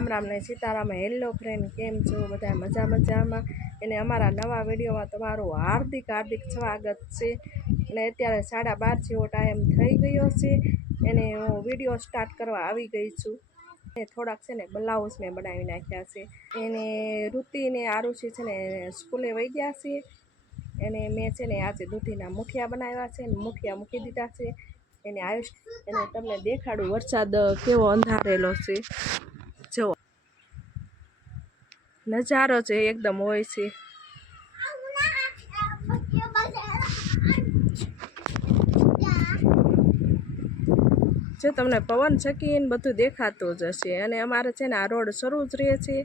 રામ રામ ને Sitaram hello friend કેમ છો? બધા મજા મજામાં? એને અમારા નવા વિડીયોમાં તમારું હાર્દિક હાર્દિક સ્વાગત છે. અને અત્યારે સાડા બાર જેવો ટાઈમ થઈ ગયો છે એને હું વીડિયો સ્ટાર્ટ કરવા આવી ગઈ છું. એ થોડાક છે ને બ્લાઉઝ મેં બનાવી નાખ્યા છે. એને ઋતિને આરુષિ છે ને સ્કૂલે વહી ગયા છે. એને મેં છે ને આજે દૂધીના મુઠિયા બનાવ્યા છે ને મુઠિયા મૂકી દીધા છે. એને આયુષ, એને તમને દેખાડું વરસાદ કેવો અંધારેલો છે. નજારો છે એકદમ હોય છે. જો તમને પવન ચકીને બધું દેખાતું જ હશે. અને અમારે છે ને આ રોડ શરૂ જ રહે છે.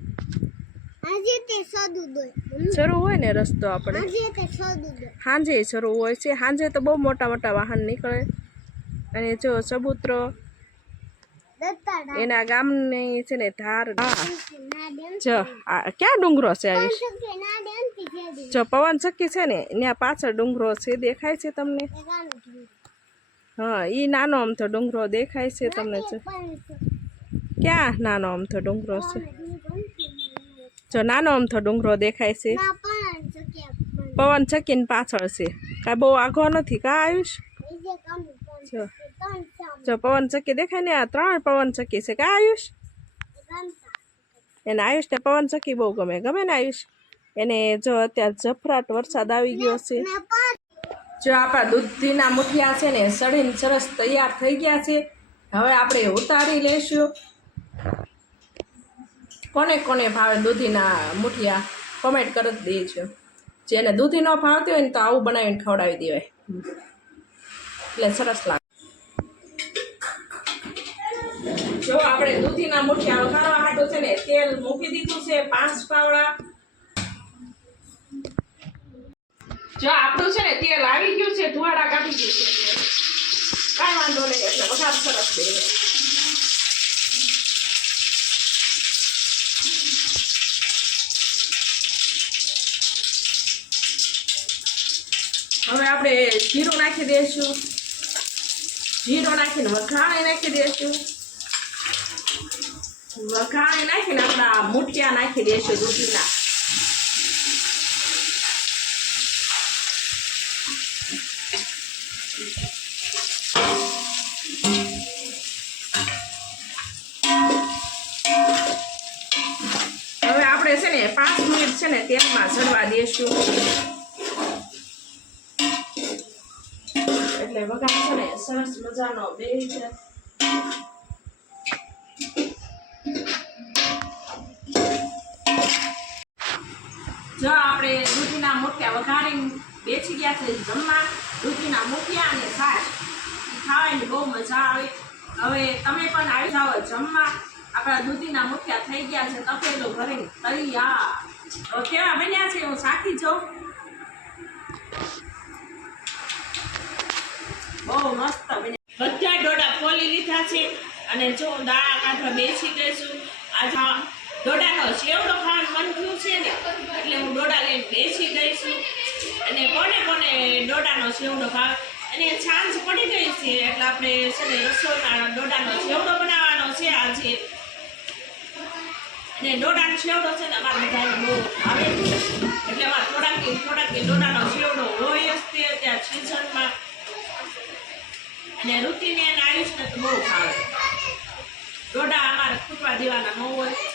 શરૂ હોય. ને રસ્તો આપણે? સાંજે શરૂ હોય. છે. સાંજે તો બહુ મોટા મોટા વાહન નીકળે. અને જો ચબૂતરો એના ગામની છે ને ધાર જો આ ક્યાં ડુંગરો છે જેદી જો પવન ચક્કી છે ને ત્યાં પાછળ ડુંગરો છે દેખાય છે તમને? હા ઈ નાનો અમથો ડુંગરો દેખાય છે તમને ક્યાં નાનો અમથો ડુંગરો છે? જો નાનો અમથો ડુંગરો દેખાય છે. પવન ચક્કીને પાછળ છે. કાંઈ બહુ આઘો નથી કા આયુષ? જે જો પવન ચક્કી દેખાય ને, આ ત્રણ પવન ચક્કી છે. કા આયુષ? એને આયુષને પવન ચક્કી બહુ ગમે. ગમે ને આયુષ? એને જો અત્યારે જફરાટ વરસાદ આવી ગયો છે. જો આપણા દૂધીના મુઠિયા છે ને સડીને સરસ તૈયાર થઈ ગયા છે. હવે આપણે ઉતારી લેશું. કોને કોને ભાવે દૂધીના મુઠિયા? કોમેન્ટ કરી દઈશું જેને દૂધી ન ભાવતી હોય ને તો આવું બનાવીને ખવડાવી દેવાય. એટલે સરસ લાગે. જો આપણે દૂધીના મુઠિયા વઘારવા હાટું છે ને, તેલ મૂકી દીધું છે, પાંચ પાવડા. જો આપણું છે ને, તેલ આવી ગયું છે, ધુવાડા કાઢી ગયું છે. કાંઈ વાંધો નહીં, એટલે વધારે સરસ દે હવે આપણે જીરું નાખી દઈશું જીરું નાખીને વઘાણી નાખી દઈશું વઘાણી હવે આપણે છે ને પાંચ મિનિટ છે ને તેલમાં ચડવા દેશું. એટલે વઘાર છે ને સરસ મજાનો બે આપણે દૂધીના મુઠિયા વઘારીને બેસી ગયા છે જમવા. દૂધીના મુઠિયા અને છાશ. ખાવાની બહુ મજા આવે. હવે તમે પણ આવી જાઓ જમવા. આપણા દૂધીના મુઠિયા થઈ ગયા છે તપેલો ભરીને તૈયાર. કેવા બન્યા છે હું સાખી જાઉં. બહુ મસ્ત બન્યા. બધા ડોડા ફોલી લીધા છે અને જો દાળ કાંઠા બેસી ગઈશું આજે ડોડાનો ચેવડો ખાવાનું મન થયું છે ને. એટલે હું ડોડા લઈને બેસી ગઈ છું. અને કોને કોને ડોડાનો ચેવડો ભાવે, અને સાંજ પડી ગઈ છે એટલે આપણે છે ને રસોઈમાં ડોડાનો ચેવડો બનાવવાનો છે આજે. અને ડોડાનો ચેવડો છે ને અમારા બધાને બહુ ભાવે એટલે અમારે થોડાક થોડાક ડોડાનો ચેવડો હોય જ તે ત્યાં સિઝનમાં અને ઋતિને આયુષને તો બહુ ભાવે. ડોડા અમારે ખૂટવા દેવાના ન હોય.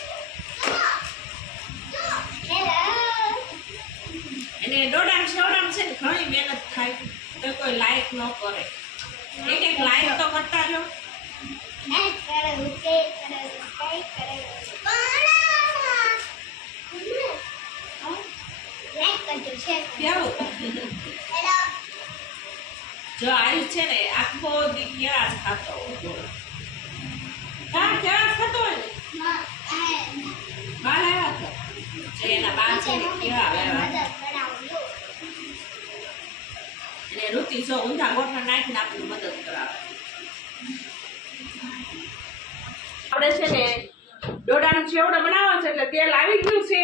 અને ડોડા સેવડામાં છે ને ઘણી મહેનત થાય તો કોઈ લાયક ન કરે એક એક લાયક તો કરતા જો એ કરે ઉતે કરે કઈ કરે લાઈક કરજો શેર કેવું હેલો જો આયુષ છે ને આખો દી કેળા જ ખાતો હોય હા કેળા જ ખાતો હોય ને માં આ બા લાવ્યા હતા જે એના બા છે ને કેળા લાવ્યા અને ઋતિ જો ઊંધા ગોઠણ નાખીને આપણી મદદ કરાવે આપણે છે ને ડોડાનો ચેવડો બનાવવાનો છે એટલે તેલ આવી ગયું છે.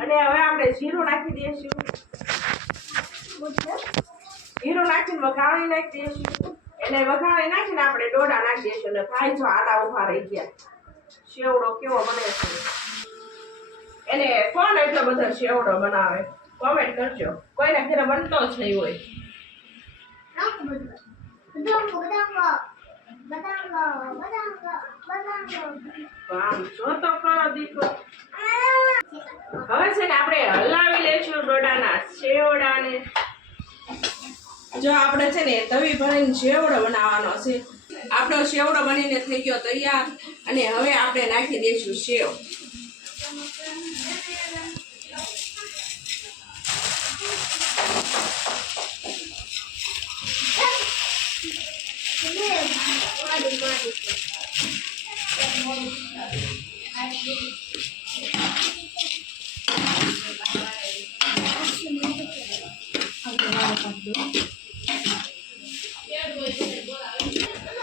અને હવે આપણે જીરું નાખી દઈશું. જીરું નાખીને વઘાણી નાખી દઈશું. એને વઘાણી નાખીને આપણે ડોડા નાખી દઈશું. અને ભાઈ જો આડા ઊભા રહી ગયા. શેવડો કેવો બને છે. એને કોણ એટલો બધો શેવડો બનાવે? કોમેન્ટ કરજો. કોઈને ઘરે બનતો જ નહીં હોય. હવે છે ને આપણે હલાવી લેશું ડોડાના શેવડાને. જો આપણે છે ને તવી ભરીને શેવડો બનાવવાનો છે. આપણો શેવડો બનીને થઈ ગયો તૈયાર અને હવે આપણે નાખી દઈશું સેવ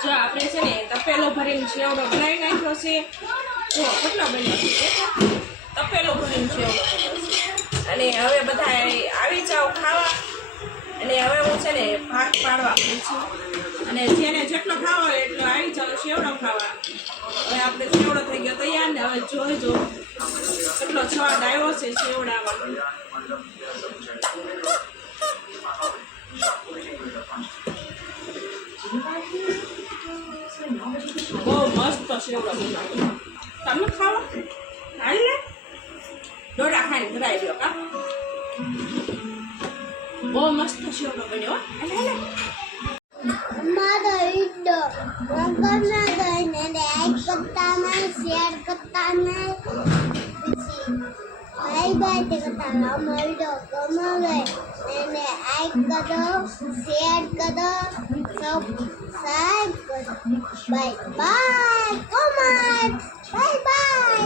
જો આપણે છે ને તપેલો ભરીને શેવડો બનાવી નાખ્યો છે. જો, કેટલો બન્યો છે? તપેલો ભરીને શેવડો અને હવે બધા આવી જાઓ ખાવા. અને હવે હું છે ને ભાગ પાડવા છું. અને જેને જેટલો ખાવો હોય એટલો આવી જાઓ શેવડો ખાવા હવે આપણે શેવડો થઈ ગયો તૈયાર ને હવે જોઈજો કેટલો સ્વાદ આવ્યો છે શેવડામાં બહુ મસ્ત શેવડો બનાવ્યો તમે ખાવો ખાઈ લે દોડા ખાઈને ધરાઈ લ્યો કા બહુ મસ્ત શેવડો બન્યો હો. ಇದು ರಂಗನಾಗ ನೆನೆ ಹಾಕ್ಕೊತಾನ ಸೇರ್ಕೊತಾನ ಮೈ ಬಾಯ್ತಿಕೊತಾನ ಮಲ್ಡು ಕಮಗ ನೆನೆ ಹಾಕೋದು ಸೇರ್ಕೋದು ಸೊಪ್ಪು ಸಾಕೋದು ಬೈ ಬಾಯ್ ಕೋಮಾಟ್ ಬೈ ಬಾಯ್